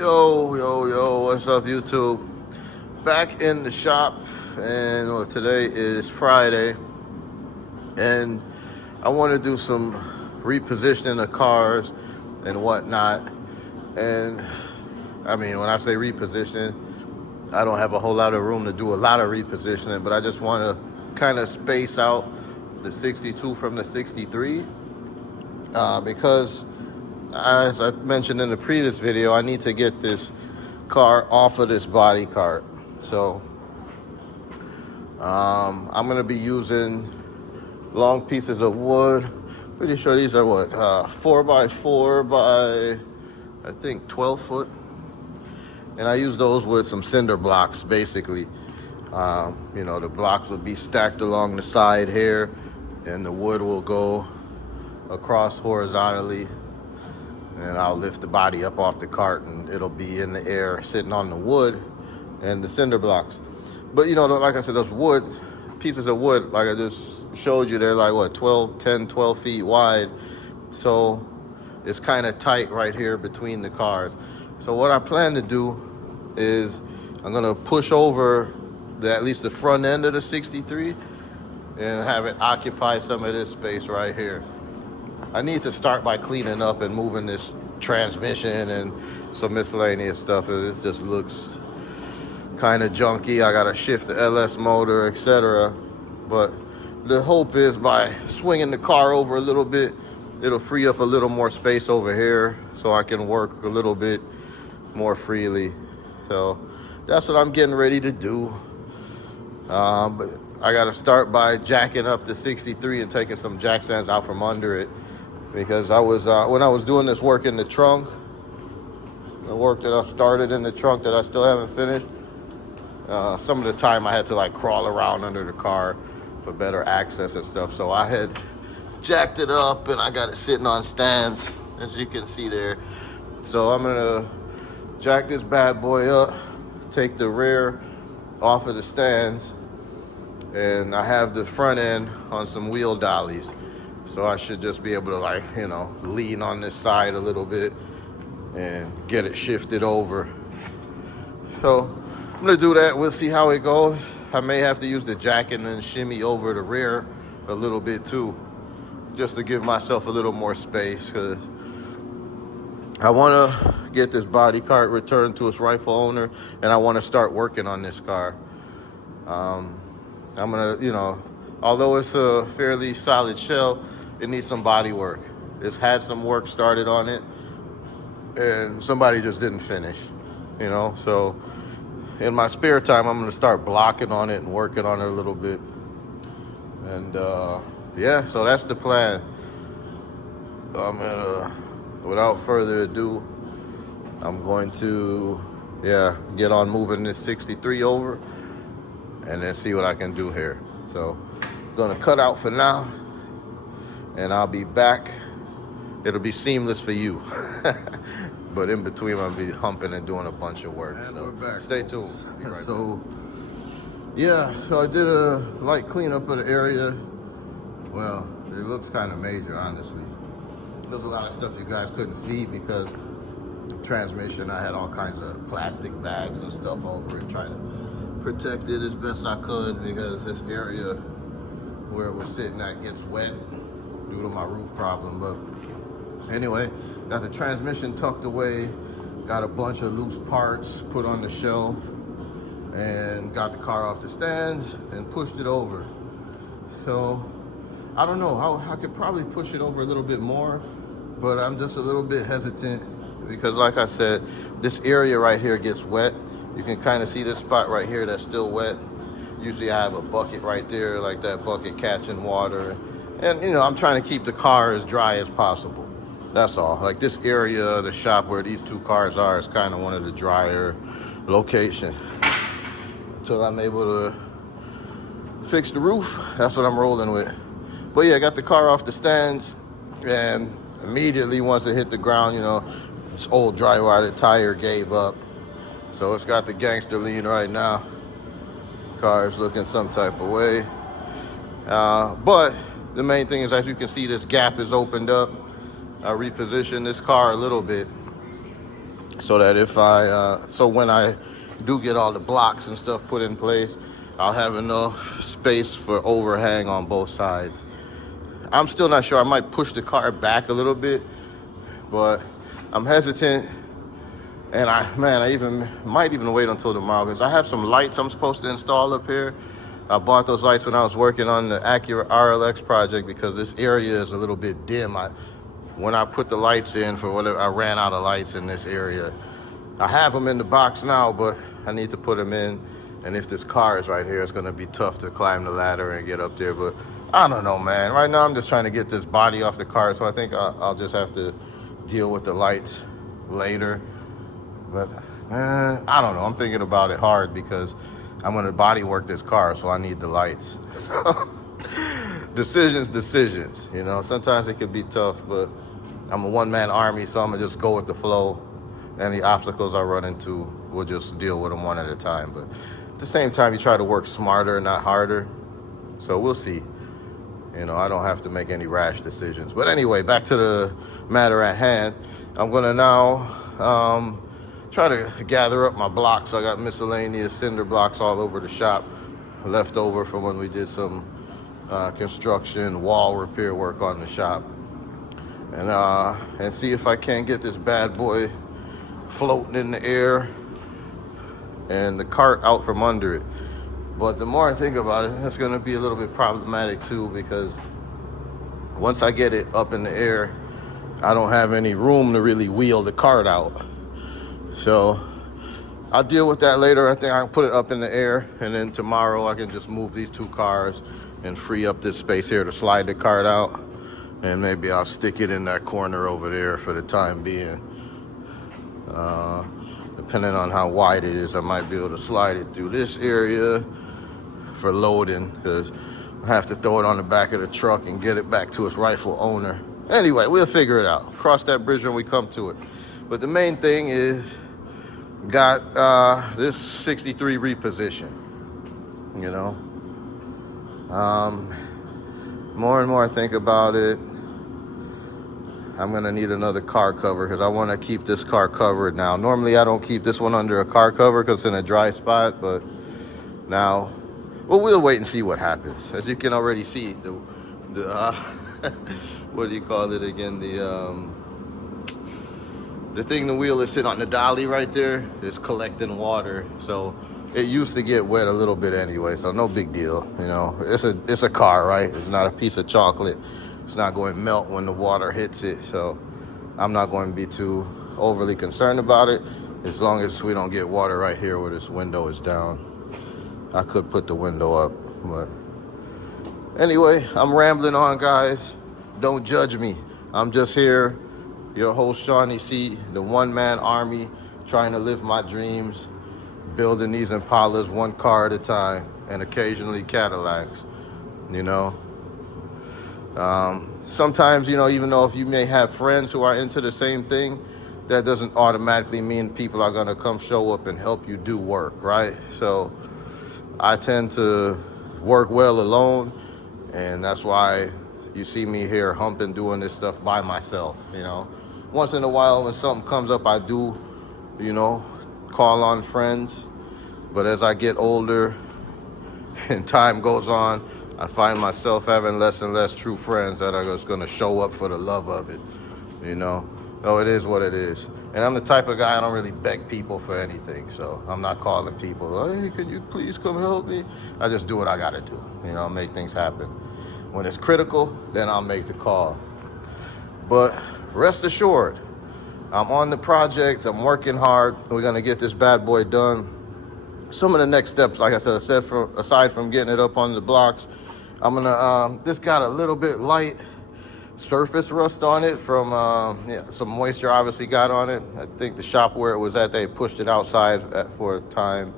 Yo, what's up, YouTube? Back in the shop, and today is Friday, and I want to do some repositioning of cars and whatnot. And I mean, when I say repositioning, I don't have a whole lot of room to do a lot of repositioning, but I just want to kind of space out the 62 from the 63 because, as I mentioned in the previous video, I need to get this car off of this body cart. So I'm going to be using long pieces of wood. Pretty sure these are what, 4x4 by I think 12 foot. And I use those with some cinder blocks, basically. The blocks would be stacked along the side here, and the wood will go across horizontally, and I'll lift the body up off the cart, and it'll be in the air sitting on the wood and the cinder blocks. But like I said, those pieces of wood, like I just showed you, they're like what, 12 feet wide. So it's kind of tight right here between the cars. So what I plan to do is I'm gonna push over at least the front end of the 63 and have it occupy some of this space right here. I need to start by cleaning up and moving this transmission and some miscellaneous stuff. It just looks kind of junky. I gotta shift the LS motor, etc. But the hope is by swinging the car over a little bit, it'll free up a little more space over here so I can work a little bit more freely. So that's what I'm getting ready to do. But I gotta start by jacking up the 63 and taking some jack stands out from under it, because I was when I was doing this work in the trunk, the work that I started in the trunk that I still haven't finished, some of the time I had to like crawl around under the car for better access and stuff. So I had jacked it up and I got it sitting on stands, as you can see there. So I'm gonna jack this bad boy up, take the rear off of the stands, and I have the front end on some wheel dollies. So I should just be able to lean on this side a little bit and get it shifted over. So I'm gonna do that. We'll see how it goes. I may have to use the jack and then shimmy over the rear a little bit too, just to give myself a little more space, because I want to get this body cart returned to its rightful owner, and I want to start working on this car. I'm gonna, although it's a fairly solid shell, it needs some body work. It's had some work started on it, and somebody just didn't finish, So in my spare time, I'm gonna start blocking on it and working on it a little bit. And yeah, so that's the plan. I'm gonna, without further ado, I'm going to, get on moving this 63 over and then see what I can do here. So I'm gonna cut out for now, and I'll be back. It'll be seamless for you. But in between, I'll be humping and doing a bunch of work. And so we're back. Stay tuned. Right so I did a light cleanup of the area. Well, it looks kind of major, honestly. There's a lot of stuff you guys couldn't see because the transmission, I had all kinds of plastic bags and stuff over it, trying to protect it as best I could, because this area where it was sitting at gets wet due to my roof problem. But anyway, got the transmission tucked away, got a bunch of loose parts put on the shelf, and got the car off the stands and pushed it over. So I don't know, I could probably push it over a little bit more, but I'm just a little bit hesitant because, like I said, this area right here gets wet. You can kind of see this spot right here that's still wet. Usually I have a bucket right there, like that bucket catching water. And I'm trying to keep the car as dry as possible. That's all. Like this area of the shop where these two cars are is kind of one of the drier locations. Until I'm able to fix the roof, that's what I'm rolling with. But yeah, I got the car off the stands, and immediately once it hit the ground, this old dry rotted tire gave up. So it's got the gangster lean right now. Car's looking some type of way. But the main thing is, as you can see, this gap is opened up. I repositioned this car a little bit, so that if so when I do get all the blocks and stuff put in place, I'll have enough space for overhang on both sides. I'm still not sure. I might push the car back a little bit, but I'm hesitant. And I might even wait until tomorrow because I have some lights I'm supposed to install up here. I bought those lights when I was working on the Acura RLX project because this area is a little bit dim. When I put the lights in for whatever, I ran out of lights in this area. I have them in the box now, but I need to put them in. And if this car is right here, it's gonna be tough to climb the ladder and get up there. But I don't know, man. Right now, I'm just trying to get this body off the car, so I think I'll just have to deal with the lights later. But I don't know. I'm thinking about it hard because I'm gonna body work this car, so I need the lights. So decisions. You know, sometimes it can be tough, but I'm a one-man army, so I'm gonna just go with the flow. Any obstacles I run into, we'll just deal with them one at a time. But at the same time, you try to work smarter, not harder. So we'll see. You know, I don't have to make any rash decisions. But anyway, back to the matter at hand. I'm gonna now try to gather up my blocks. I got miscellaneous cinder blocks all over the shop, left over from when we did some construction, wall repair work on the shop. And see if I can't get this bad boy floating in the air and the cart out from under it. But the more I think about it, that's gonna be a little bit problematic too, because once I get it up in the air, I don't have any room to really wheel the cart out. So I'll deal with that later. I think I can put it up in the air, and then tomorrow I can just move these two cars and free up this space here to slide the cart out. And maybe I'll stick it in that corner over there for the time being. Depending on how wide it is, I might be able to slide it through this area for loading, because I have to throw it on the back of the truck and get it back to its rightful owner. Anyway, we'll figure it out. Cross that bridge when we come to it. But the main thing is, got this 63 reposition, you know. More and more I think about it, I'm gonna need another car cover because I want to keep this car covered now. Normally I don't keep this one under a car cover because it's in a dry spot, but now, well, we'll wait and see what happens. As you can already see, the what do you call it again? The thing the wheel is sitting on, the dolly right there, is collecting water. So it used to get wet a little bit anyway, so no big deal. You know, it's a car, right? It's not a piece of chocolate. It's not going to melt when the water hits it. So I'm not going to be too overly concerned about it, as long as we don't get water right here where this window is down. I could put the window up, but anyway, I'm rambling on, guys. Don't judge me. I'm just here, your host, Shawnee C., the one-man army, trying to live my dreams, building these Impalas one car at a time, and occasionally Cadillacs, you know. Sometimes, you know, even though if you may have friends who are into the same thing, that doesn't automatically mean people are gonna come show up and help you do work, right? So I tend to work well alone, and that's why you see me here humping, doing this stuff by myself, you know. Once in a while when something comes up, I do, you know, call on friends. But as I get older and time goes on, I find myself having less and less true friends that are just gonna show up for the love of it, you know. So it is what it is. And I'm the type of guy, I don't really beg people for anything. So I'm not calling people, hey, can you please come help me? I just do what I gotta do, you know, make things happen. When it's critical, then I'll make the call. But rest assured, I'm on the project, I'm working hard. We're gonna get this bad boy done. Some of the next steps, like I said, aside from getting it up on the blocks, I'm gonna, this got a little bit light surface rust on it from some moisture obviously got on it. I think the shop where it was at, they pushed it outside for a time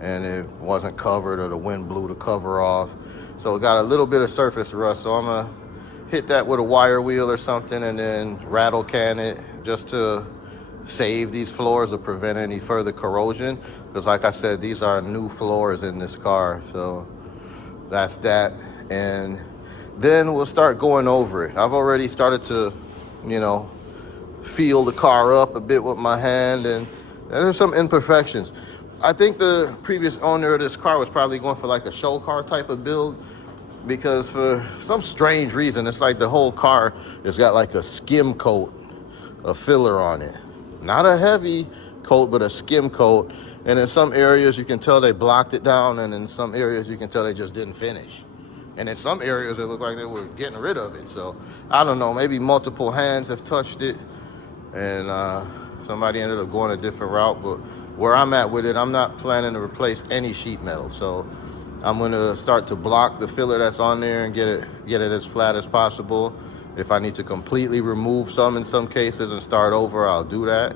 and it wasn't covered, or the wind blew the cover off. So it got a little bit of surface rust. So I'm gonna hit that with a wire wheel or something and then rattle can it just to save these floors or prevent any further corrosion. Because like I said, these are new floors in this car. So that's that. And then we'll start going over it. I've already started to, you know, feel the car up a bit with my hand, and there's some imperfections. I think the previous owner of this car was probably going for like a show car type of build, because for some strange reason, it's like the whole car has got like a skim coat of filler on it. Not a heavy coat, but a skim coat. And in some areas you can tell they blocked it down, and in some areas you can tell they just didn't finish. And in some areas it looked like they were getting rid of it. So I don't know, maybe multiple hands have touched it, and somebody ended up going a different route. But where I'm at with it, I'm not planning to replace any sheet metal. So I'm gonna start to block the filler that's on there and get it as flat as possible. If I need to completely remove some in some cases and start over, I'll do that.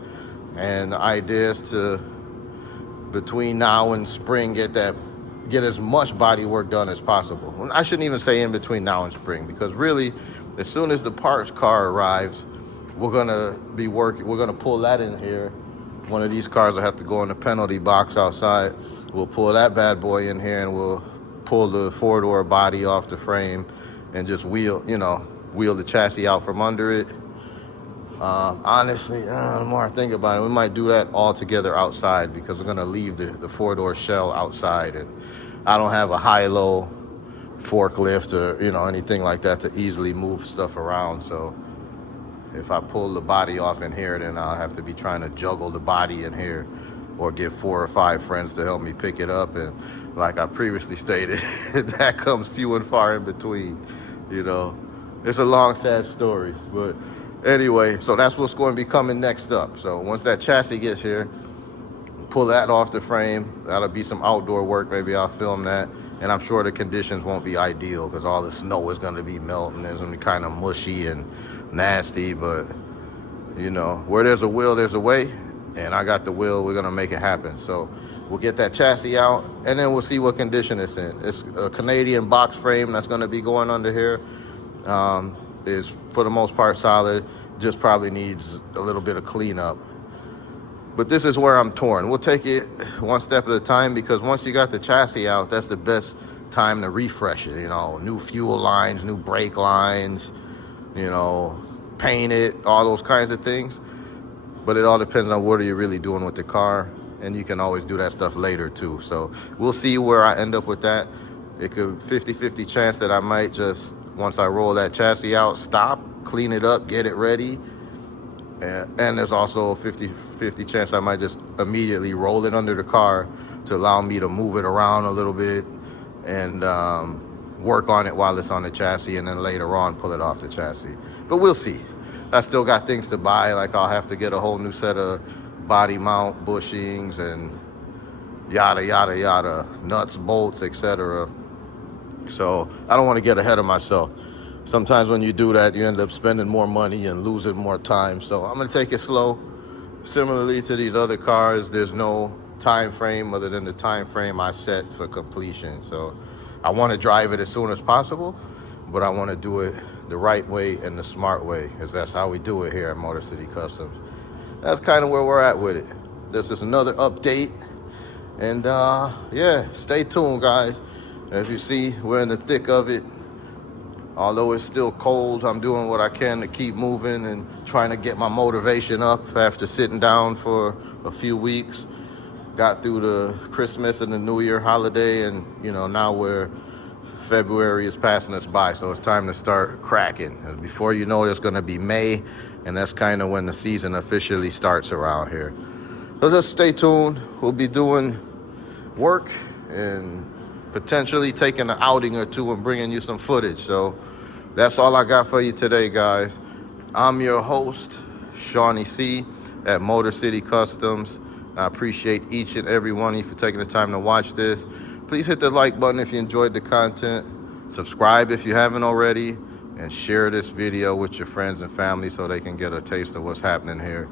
And the idea is to, between now and spring, get as much body work done as possible. I shouldn't even say in between now and spring, because really, as soon as the parts car arrives, we're gonna pull that in here. One of these cars will have to go in the penalty box outside. We'll pull that bad boy in here, and we'll pull the four-door body off the frame and just wheel the chassis out from under it. Honestly, the more I think about it, we might do that all together outside, because we're gonna leave the four-door shell outside, and I don't have a high-low forklift or anything like that to easily move stuff around. So if I pull the body off in here, then I'll have to be trying to juggle the body in here, or get 4 or 5 friends to help me pick it up. And like I previously stated, that comes few and far in between. It's a long, sad story. But anyway, so that's what's going to be coming next up. So once that chassis gets here, pull that off the frame. That'll be some outdoor work. Maybe I'll film that. And I'm sure the conditions won't be ideal, because all the snow is going to be melting. It's going to be kind of mushy and nasty. But, where there's a will, there's a way. And I got the will. We're going to make it happen. So we'll get that chassis out, and then we'll see what condition it's in. It's a Canadian box frame that's going to be going under here. Is for the most part solid. Just probably needs a little bit of cleanup. But this is where I'm torn. We'll take it one step at a time, because once you got the chassis out, that's the best time to refresh it. New fuel lines, new brake lines, paint it, all those kinds of things. But it all depends on what are you really doing with the car, and you can always do that stuff later too. So we'll see where I end up with that. It could 50-50 chance that I might just, once I roll that chassis out, stop, clean it up, get it ready. And there's also a 50-50 chance I might just immediately roll it under the car to allow me to move it around a little bit and work on it while it's on the chassis, and then later on pull it off the chassis. But we'll see. I still got things to buy. Like I'll have to get a whole new set of body mount bushings and yada, yada, yada, nuts, bolts, etc. So I don't want to get ahead of myself. Sometimes when you do that, you end up spending more money and losing more time. So I'm going to take it slow. Similarly to these other cars, there's no time frame other than the time frame I set for completion. So I want to drive it as soon as possible, but I want to do it the right way and the smart way, because that's how we do it here at Motor City Customs. That's kind of where we're at with it. This is another update. And yeah, stay tuned, guys. As you see, we're in the thick of it. Although it's still cold, I'm doing what I can to keep moving and trying to get my motivation up after sitting down for a few weeks. Got through the Christmas and the New Year holiday, and now February is passing us by, so it's time to start cracking. And before you know it, it's gonna be May, and that's kind of when the season officially starts around here. So just stay tuned. We'll be doing work and potentially taking an outing or two and bringing you some footage. So that's all I got for you today, guys. I'm your host, Shawnee C. at Motor City Customs. I appreciate each and every one of you for taking the time to watch this. Please hit the like button if you enjoyed the content. Subscribe if you haven't already, and share this video with your friends and family so they can get a taste of what's happening here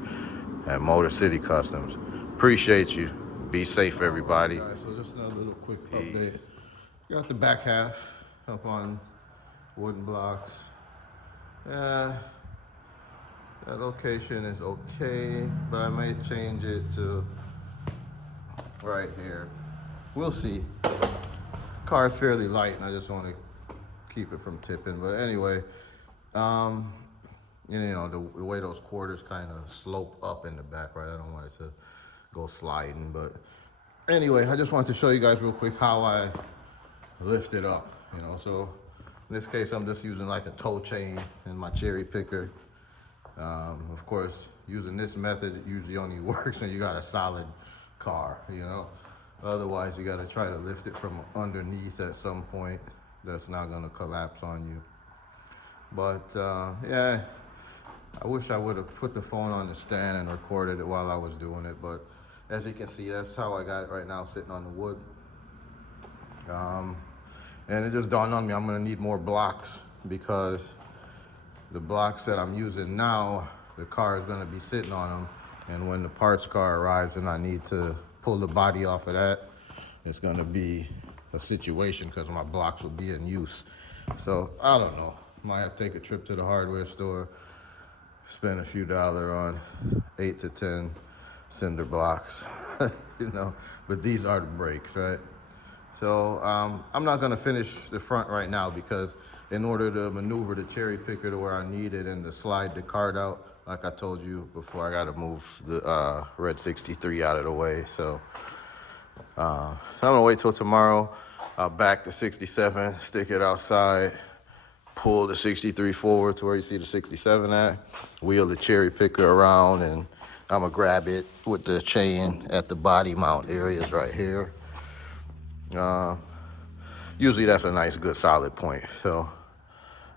at Motor City Customs. Appreciate you. Be safe, everybody. All right, so just another little quick update. Got the back half up on wooden blocks. That location is okay, but I may change it to right here. We'll see. Car is fairly light, and I just want to keep it from tipping. But anyway, you know, the way those quarters kind of slope up in the back, right? I don't want it to go sliding, but anyway, I just wanted to show you guys real quick how I lift it up, you know. So in this case, I'm just using like a toe chain in my cherry picker. Of course, using this method, it usually only works when you got a solid car, you know. Otherwise, you got to try to lift it from underneath at some point. That's not going to collapse on you. But yeah, I wish I would have put the phone on the stand and recorded it while I was doing it. But as you can see, that's how I got it right now, sitting on the wood. And it just dawned on me, I'm going to need more blocks, because the blocks that I'm using now, the car is going to be sitting on them. And when the parts car arrives and I need to pull the body off of that, it's going to be a situation because my blocks will be in use. So I don't know. Might have to take a trip to the hardware store, spend a few dollars on 8 to 10 cinder blocks, you know. But these are the brakes, right? So I'm not going to finish the front right now, because in order to maneuver the cherry picker to where I need it and to slide the cart out, like I told you before, I got to move the red 63 out of the way. So I'm going to wait till tomorrow. I'll back the 67, stick it outside, pull the 63 forward to where you see the 67 at, wheel the cherry picker around, and I'm going to grab it with the chain at the body mount areas right here. Usually that's a nice, good, solid point. So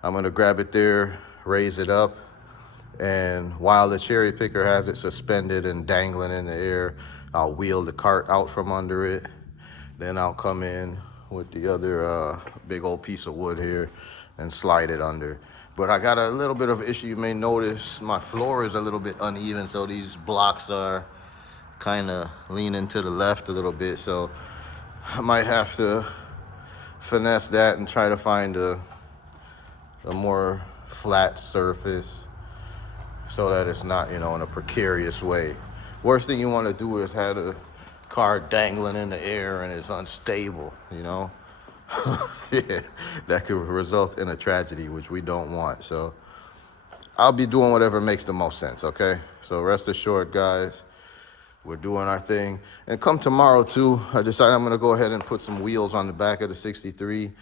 I'm gonna grab it there, raise it up, and while the cherry picker has it suspended and dangling in the air, I'll wheel the cart out from under it. Then I'll come in with the other big old piece of wood here and slide it under. But I got a little bit of an issue. You may notice my floor is a little bit uneven, so these blocks are kind of leaning to the left a little bit. So I might have to finesse that and try to find a more flat surface so that it's not, you know, in a precarious way. Worst thing you want to do is have a car dangling in the air and it's unstable, you know. Yeah, that could result in a tragedy, which we don't want. So I'll be doing whatever makes the most sense, okay? So rest assured, guys, we're doing our thing. And come tomorrow, too, I decided I'm going to go ahead and put some wheels on the back of the 63.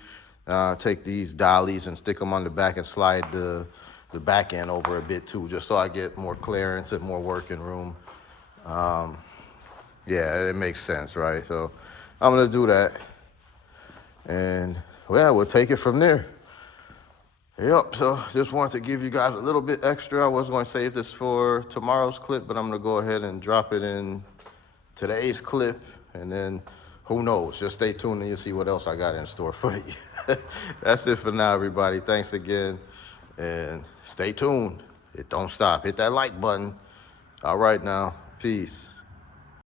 Take these dollies and stick them on the back and slide the back end over a bit, too, just so I get more clearance and more working room. Yeah, it makes sense, right? So I'm going to do that. And, well, we'll take it from there. Yep, so just wanted to give you guys a little bit extra. I was going to save this for tomorrow's clip, but I'm going to go ahead and drop it in today's clip. And then, who knows, just stay tuned and you'll see what else I got in store for you. That's it for now, everybody. Thanks again, and stay tuned. It don't stop. Hit that like button. All right now, peace.